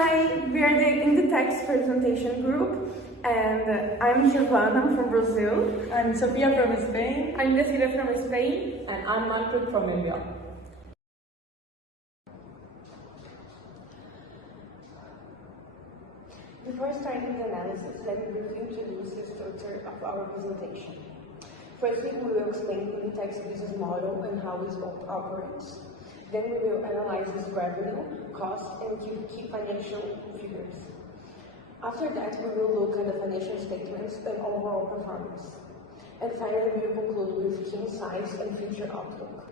Hi, we are the Inditex presentation group, and I'm Giovanna from Brazil. I'm Sofia from Spain. I'm Desiree from Spain. And I'm Manfred from India. Before starting the analysis, let me briefly introduce the structure of our presentation. Firstly, we will explain Inditex's business model and how it operates. Then we will analyze its revenue, cost, and key financial figures. After that, we will look at the financial statements and overall performance. And finally, we will conclude with key insights and future outlook.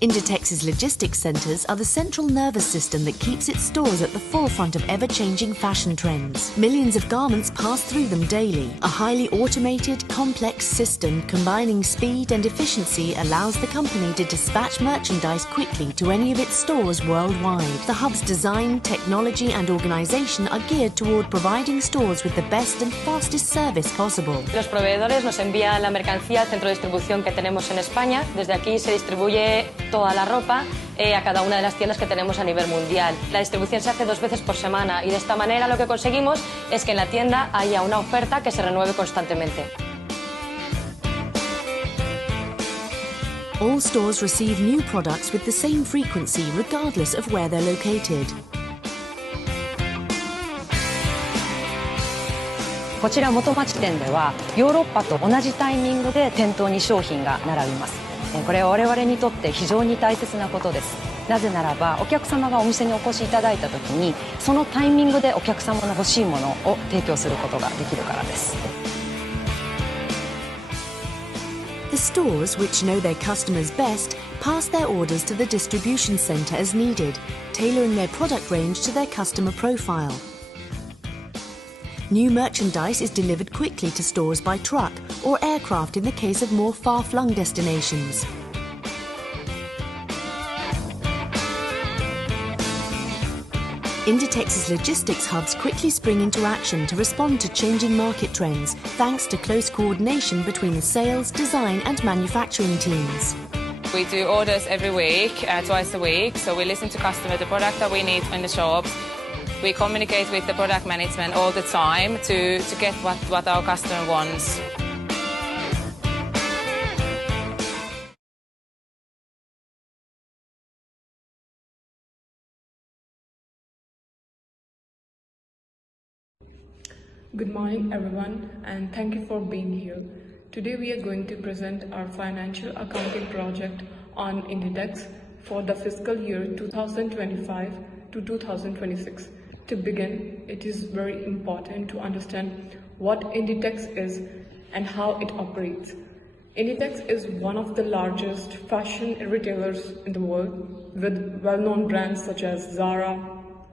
Inditex's logistics centres are the central nervous system that keeps its stores at the forefront of ever-changing fashion trends. Millions of garments pass through them daily. A highly automated, complex system combining speed and efficiency allows the company to dispatch merchandise quickly to any of its stores worldwide. The hub's design, technology and organisation are geared toward providing stores with the best and fastest service possible. Los proveedores nos envían la mercancía al centro de distribución que tenemos en España. Desde aquí se distribuye toda la ropa a cada una de las tiendas que tenemos a nivel mundial. La distribución se hace 2 veces por semana y de esta manera lo que conseguimos es que en la tienda haya una oferta que se renueve constantemente. All stores receive new products with the same frequency regardless of where they're located. こちら元町店ではヨーロッパと同じタイミングで店頭に商品が並びます。これは我々にとって非常に大切なことです。なぜならばお客様がお店にお越しいただいた時にそのタイミングでお客様の欲しいものを提供することができるからです。The stores, which know their customers best, pass their orders to the distribution centre as needed, tailoring their product range to their customer profile. New merchandise is delivered quickly to stores by truck or aircraft in the case of more far-flung destinations. Inditex's logistics hubs quickly spring into action to respond to changing market trends, thanks to close coordination between the sales, design and manufacturing teams. We do orders every week, twice a week, so we listen to customers, the product that we need in the shops. We communicate with the product management all the time to get what our customer wants. Good morning everyone, and thank you for being here. Today we are going to present our financial accounting project on Inditex for the fiscal year 2025 to 2026. To begin, it is very important to understand what Inditex is and how it operates. Inditex is one of the largest fashion retailers in the world, with well-known brands such as Zara,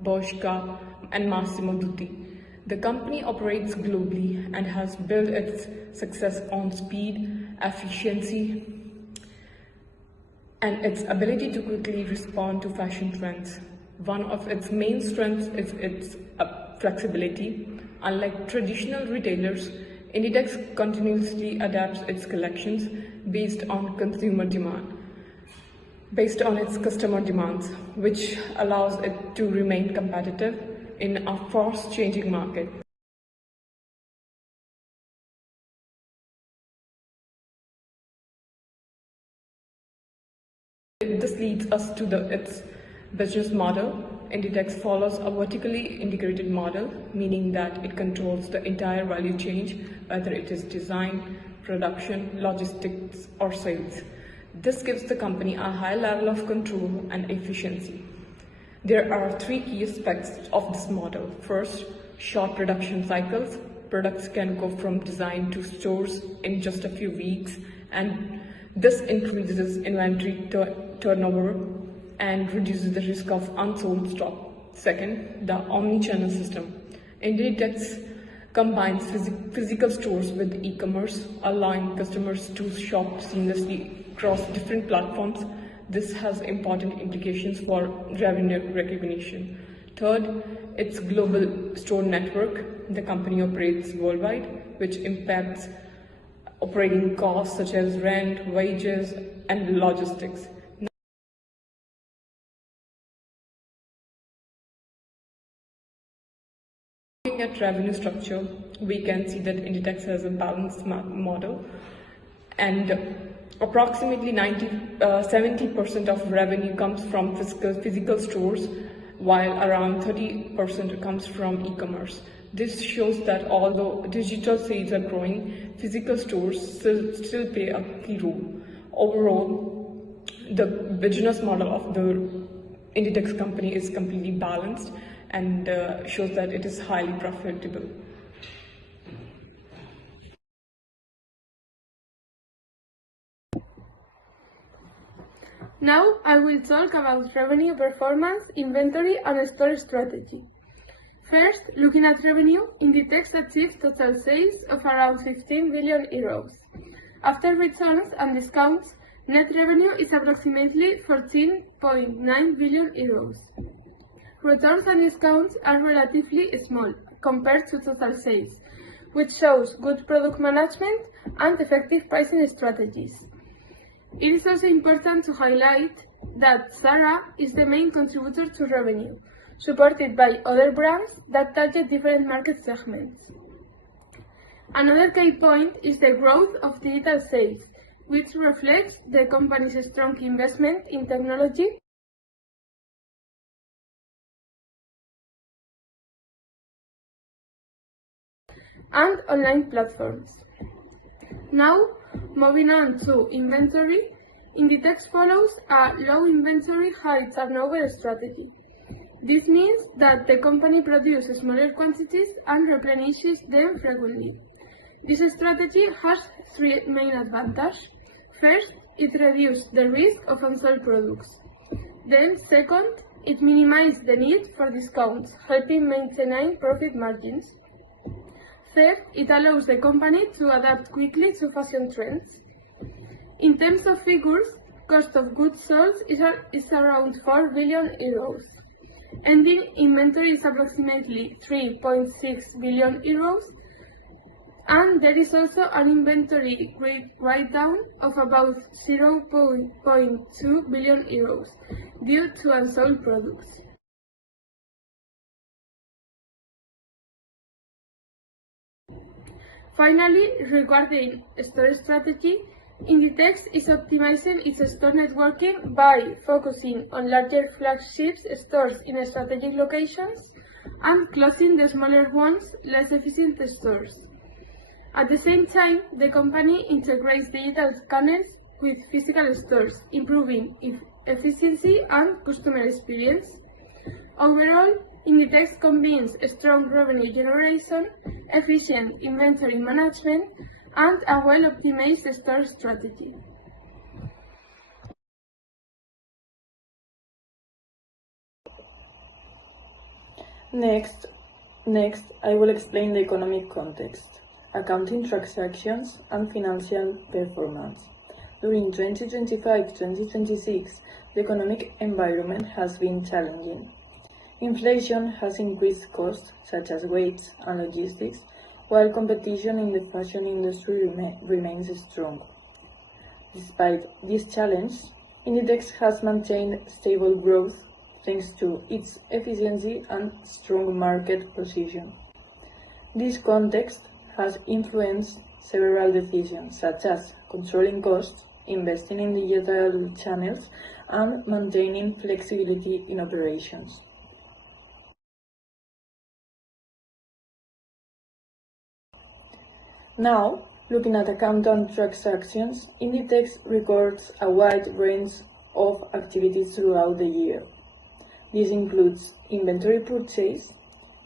Bershka and Massimo Dutti. The company operates globally and has built its success on speed, efficiency, and its ability to quickly respond to fashion trends. One of its main strengths is its flexibility. Unlike traditional retailers, Inditex continuously adapts its collections based on consumer demand, based on its customer demands, which allows it to remain competitive in a fast-changing market. This leads us to its business model. Inditex follows a vertically integrated model, meaning that it controls the entire value chain, whether it is design, production, logistics, or sales. This gives the company a high level of control and efficiency. There are 3 key aspects of this model. First, short production cycles. Products can go from design to stores in just a few weeks, and this increases inventory turnover and reduces the risk of unsold stock. Second, the omni-channel system. Inditex combines physical stores with e-commerce, allowing customers to shop seamlessly across different platforms. This has important implications for revenue recognition. Third, its global store network. The company operates worldwide, which impacts operating costs such as rent, wages, and logistics. Looking at revenue structure, we can see that Inditex has a balanced model, and approximately 70% of revenue comes from physical stores, while around 30% comes from e-commerce. This shows that although digital sales are growing, physical stores still play a key role. Overall, the business model of the Inditex company is completely balanced and shows that it is highly profitable. Now I will talk about revenue performance, inventory, and store strategy. First, looking at revenue, Inditex achieved total sales of around 15 billion euros. After returns and discounts, net revenue is approximately 14.9 billion euros. Returns and discounts are relatively small compared to total sales, which shows good product management and effective pricing strategies. It is also important to highlight that Zara is the main contributor to revenue, supported by other brands that target different market segments. Another key point is the growth of digital sales, which reflects the company's strong investment in technology and online platforms. Now, moving on to inventory, Inditex follows a low inventory, high turnover strategy. This means that the company produces smaller quantities and replenishes them frequently. This strategy has three main advantages. First, it reduces the risk of unsold products. Then, second, it minimizes the need for discounts, helping maintain profit margins. Third, it allows the company to adapt quickly to fashion trends. In terms of figures, cost of goods sold is around 4 billion euros. Ending inventory is approximately 3.6 billion euros, and there is also an inventory write-down of about 0.2 billion euros due to unsold products. Finally, regarding store strategy, Inditex is optimizing its store networking by focusing on larger flagship stores in strategic locations and closing the smaller ones, less efficient stores. At the same time, the company integrates digital channels with physical stores, improving efficiency and customer experience. Overall, Inditex combines strong revenue generation, efficient inventory management, and a well-optimized store strategy. Next, I will explain the economic context, accounting transactions, and financial performance. During 2025-2026, the economic environment has been challenging. Inflation has increased costs such as wages and logistics, while competition in the fashion industry remains strong. Despite this challenge, Inditex has maintained stable growth thanks to its efficiency and strong market position. This context has influenced several decisions, such as controlling costs, investing in digital channels, and maintaining flexibility in operations. Now, looking at accounting transactions, Inditex records a wide range of activities throughout the year. This includes inventory purchase,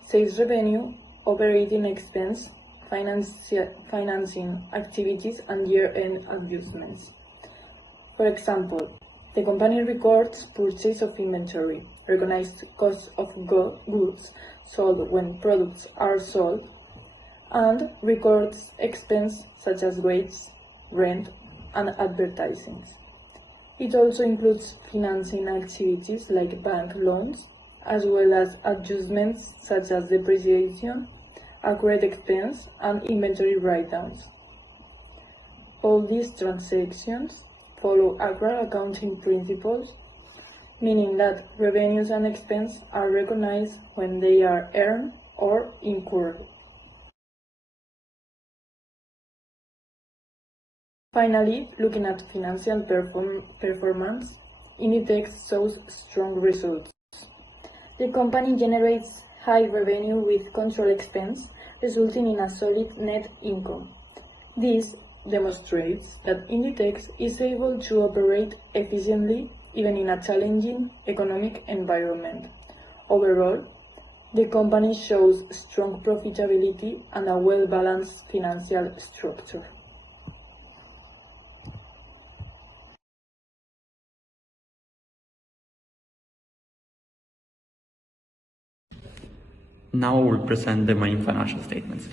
sales revenue, operating expense, financing activities, and year-end adjustments. For example, the company records purchase of inventory, recognized cost of goods sold when products are sold, and records expense such as wages, rent, and advertising. It also includes financing activities like bank loans, as well as adjustments such as depreciation, accrued expense, and inventory write-downs. All these transactions follow accurate accounting principles, meaning that revenues and expenses are recognized when they are earned or incurred. Finally, looking at financial performance, Inditex shows strong results. The company generates high revenue with controlled expense, resulting in a solid net income. This demonstrates that Inditex is able to operate efficiently even in a challenging economic environment. Overall, the company shows strong profitability and a well-balanced financial structure. Now we'll present the main financial statements.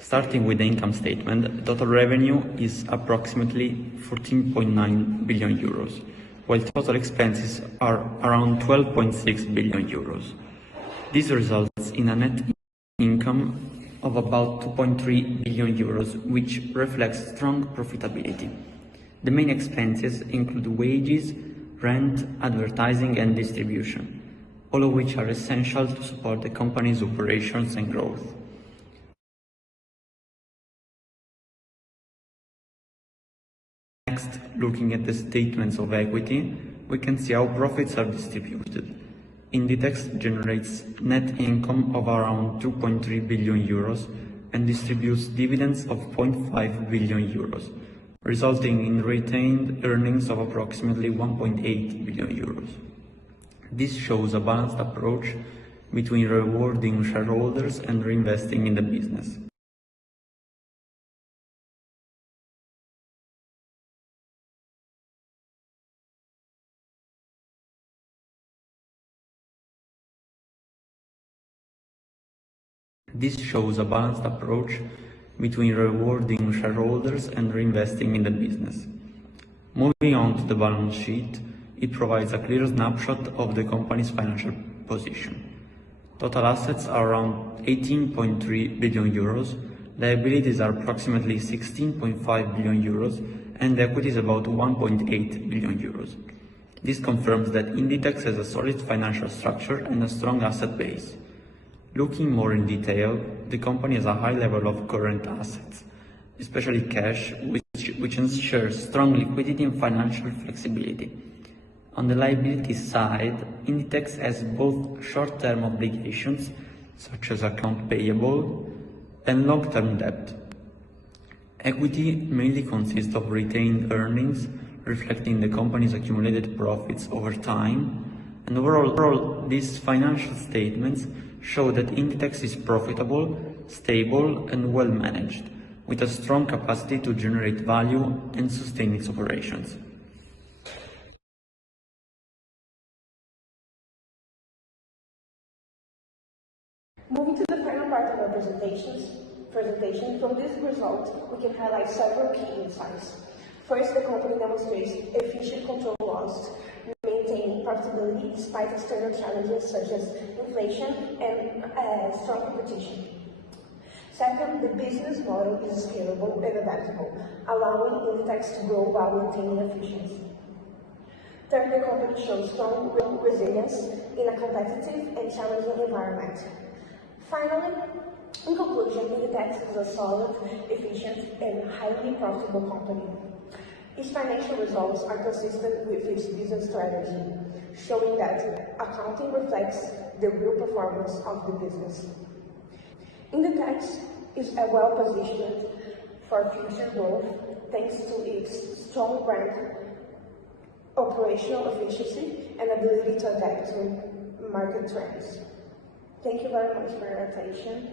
Starting with the income statement, total revenue is approximately 14.9 billion euros, while total expenses are around 12.6 billion euros. This results in a net income of about 2.3 billion euros, which reflects strong profitability. The main expenses include wages, rent, advertising, and distribution, all of which are essential to support the company's operations and growth. Next, looking at the statements of equity, we can see how profits are distributed. Inditex generates net income of around 2.3 billion euros and distributes dividends of 0.5 billion euros, resulting in retained earnings of approximately 1.8 billion euros. This shows a balanced approach between rewarding shareholders and reinvesting in the business. This shows a balanced approach between rewarding shareholders and reinvesting in the business. Moving on to the balance sheet, it provides a clear snapshot of the company's financial position. Total assets are around 18.3 billion euros, liabilities are approximately 16.5 billion euros, and equity is about 1.8 billion euros. This confirms that Inditex has a solid financial structure and a strong asset base. Looking more in detail, the company has a high level of current assets, especially cash, which ensures strong liquidity and financial flexibility. On the liability side, Inditex has both short-term obligations, such as account payable, and long-term debt. Equity mainly consists of retained earnings, reflecting the company's accumulated profits over time, and overall, these financial statements show that Inditex is profitable, stable, and well managed, with a strong capacity to generate value and sustain its operations. Moving to the final part of our presentation, from this result, we can highlight several key insights. First, the company demonstrates efficient control laws, maintaining profitability despite external challenges such as inflation and strong competition. Second, the business model is scalable and adaptable, allowing Inditex to grow while maintaining efficiency. Third, the company shows strong resilience in a competitive and challenging environment. Finally, in conclusion, Inditex is a solid, efficient, and highly profitable company. Its financial results are consistent with its business strategy, showing that accounting reflects the real performance of the business. Inditex is well positioned for future growth thanks to its strong brand, operational efficiency, and ability to adapt to market trends. Thank you very much for your attention.